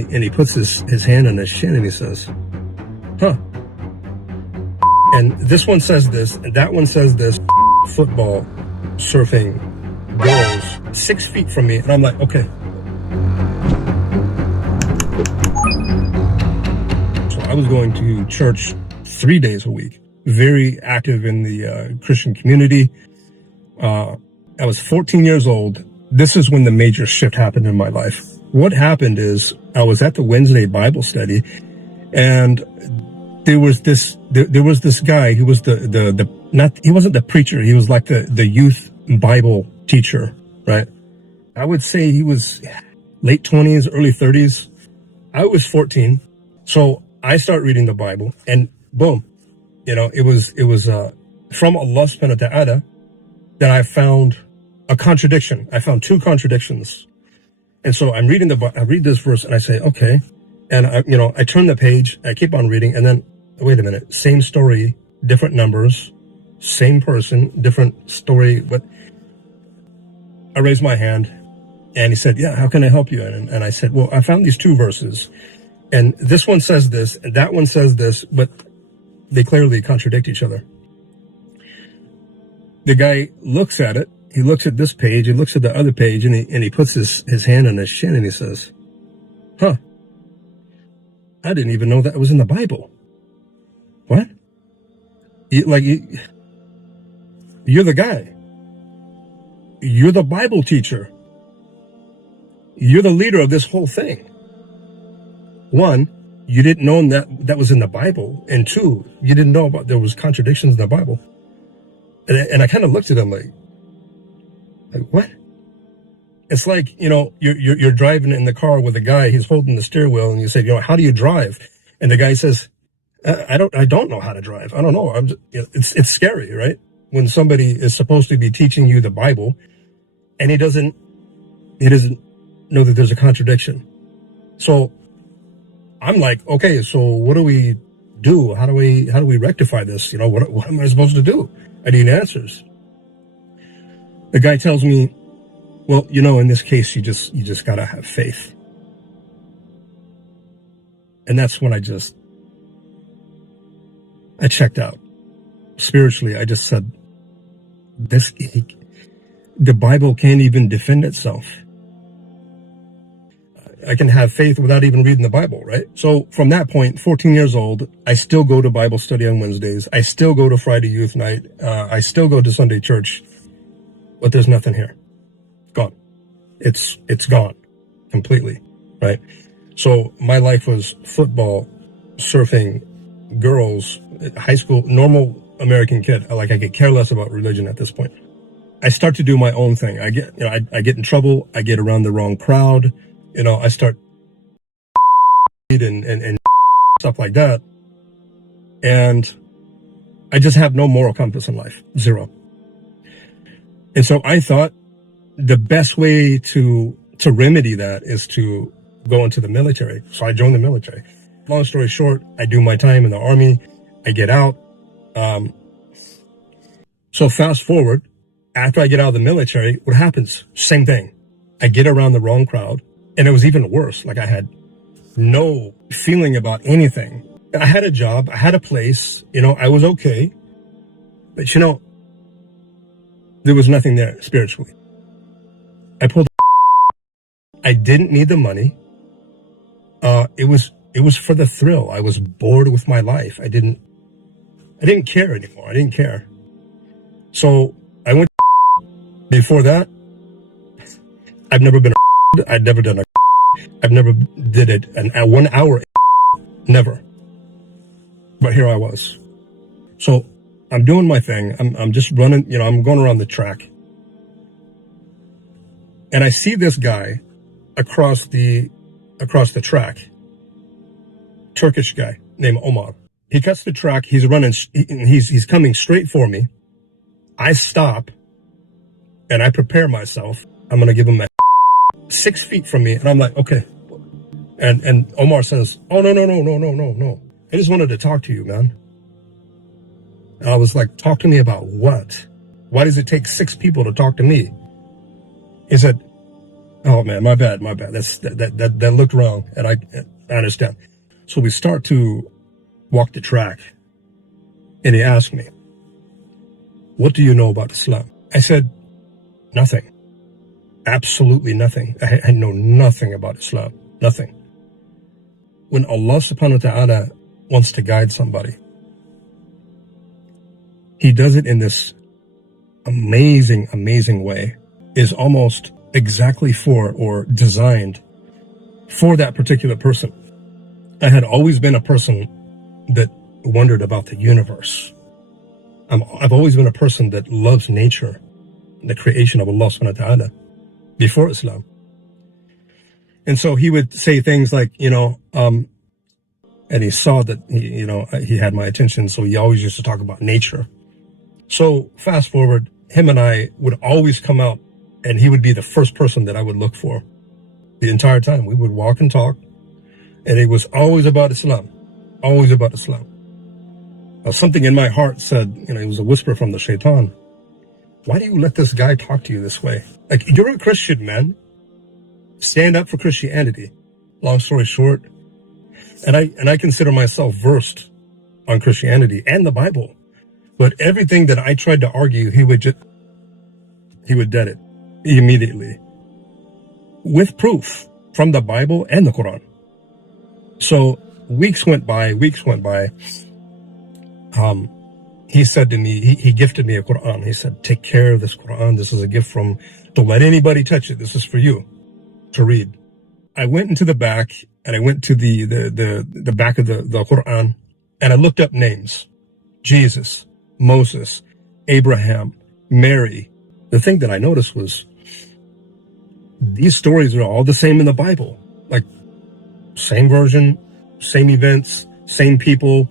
And he puts his hand on his chin and he says, huh. And this one says this, and that one says this. Football, surfing, girls, 6 feet from me. And I'm like, okay. So I was going to church 3 days a week, very active in the Christian community. I was 14 years old. This is when the major shift happened in my life. What happened is I was at the Wednesday Bible study, and there was this guy who was he wasn't the preacher. He was like the youth Bible teacher, right? I would say he was late 20s, early 30s. I was 14. So I start reading the Bible, and boom, it was from Allah subhanahu wa ta'ala that I found a contradiction. I found 2 contradictions. And so I read this verse and I say, okay. And I turn the page, I keep on reading, and then, wait a minute, same story, different numbers, same person, different story. But I raised my hand and he said, yeah, how can I help you? And I said, well, I found these 2 verses, and this one says this and that one says this, but they clearly contradict each other. The guy looks at it. He looks at this page, he looks at the other page, and he puts his hand on his chin and he says, huh, I didn't even know that was in the Bible. What? You're the guy. You're the Bible teacher. You're the leader of this whole thing. 1, you didn't know that was in the Bible. And 2, you didn't know about there was contradictions in the Bible. And I kind of looked at him like what? It's like, you're driving in the car with a guy, he's holding the steering wheel, and you say, how do you drive? And the guy says, I don't know how to drive. I don't know. It's scary, right? When somebody is supposed to be teaching you the Bible and he doesn't know that there's a contradiction. So I'm like, okay, so what do we do? How do we rectify this? What am I supposed to do? I need answers. The guy tells me, well, in this case, you just gotta have faith. And that's when I checked out. Spiritually, I just said, the Bible can't even defend itself. I can have faith without even reading the Bible, right? So from that point, 14 years old, I still go to Bible study on Wednesdays. I still go to Friday youth night. I still go to Sunday church. But there's nothing here. Gone. It's gone completely, right? So my life was football, surfing, girls, high school, normal American kid. I could care less about religion at this point. I start to do my own thing. I get in trouble. I get around the wrong crowd. I start and stuff like that. And I just have no moral compass in life. 0. And so I thought the best way to remedy that is to go into the military. So I joined the military. Long story short, I do my time in the Army. I get out. So fast forward, after I get out of the military, what happens? Same thing. I get around the wrong crowd. And it was even worse. I had no feeling about anything. I had a job. I had a place. I was okay. But there was nothing there spiritually. I pulled. I didn't need the money. It was for the thrill. I was bored with my life. I didn't care anymore. I didn't care. So I went. Before that, I've never been. I'd never done a. I've never did it an 1 hour. Never. But here I was. So I'm doing my thing. I'm just running, I'm going around the track. And I see this guy across the track. Turkish guy named Omar. He cuts the track. He's running. He's coming straight for me. I stop and I prepare myself. I'm going to give him 6 feet from me. And I'm like, okay. And Omar says, oh, no. I just wanted to talk to you, man. And I was like, talk to me about what? Why does it take 6 people to talk to me? He said, Oh man, my bad. That looked wrong, and I understand. So we start to walk the track, and he asked me, "What do you know about Islam?" I said, "Nothing. Absolutely nothing. I know nothing about Islam. Nothing." When Allah subhanahu wa ta'ala wants to guide somebody, He does it in this amazing way. Is almost exactly for or designed for that particular person. I had always been a person that wondered about the universe. I've always been a person that loves nature, the creation of Allah subhanahu wa ta'ala, before Islam. And so he would say things like, and he saw that, he had my attention, so he always used to talk about nature. So fast forward, him and I would always come out, and he would be the first person that I would look for the entire time. We would walk and talk, and it was always about Islam, always about Islam. Now, something in my heart said, it was a whisper from the shaitan. Why do you let this guy talk to you this way? Like, you're a Christian, man. Stand up for Christianity. Long story short, and I consider myself versed on Christianity and the Bible. But everything that I tried to argue, he would dead it immediately with proof from the Bible and the Quran. So weeks went by. He said to me, he gifted me a Quran. He said, "Take care of this Quran. This is a gift from, don't let anybody touch it. This is for you to read." I went into the back, and I went to the back of the Quran, and I looked up names: Jesus, Moses, Abraham, Mary. The thing that I noticed was these stories are all the same in the Bible. Like, same version, same events, same people.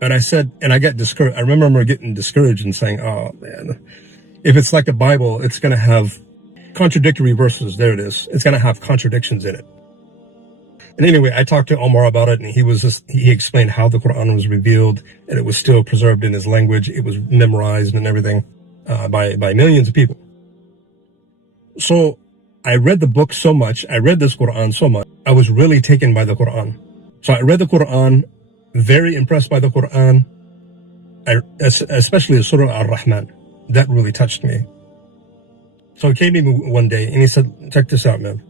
And I said, and I got discouraged. I remember getting discouraged and saying, "Oh man, if it's like the Bible, it's going to have contradictory verses." There it is. It's going to have contradictions in it. And anyway, I talked to Omar about it, and he explained how the Quran was revealed, and it was still preserved in his language. It was memorized and everything by millions of people. So I read the book so much. I read this Quran so much. I was really taken by the Quran. So I read the Quran, very impressed by the Quran, especially the Surah Ar-Rahman. That really touched me. So he came to me one day and he said, "Check this out, man.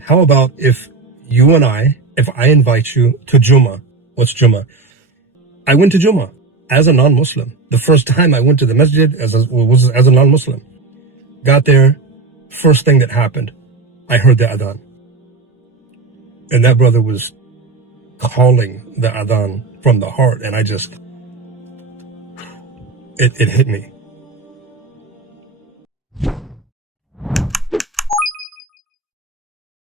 How about if I invite you to Jummah?" What's Jummah? I went to Jummah as a non-Muslim. The first time I went to the masjid was as a non-Muslim. Got there, first thing that happened, I heard the adhan. And that brother was calling the adhan from the heart, and it hit me.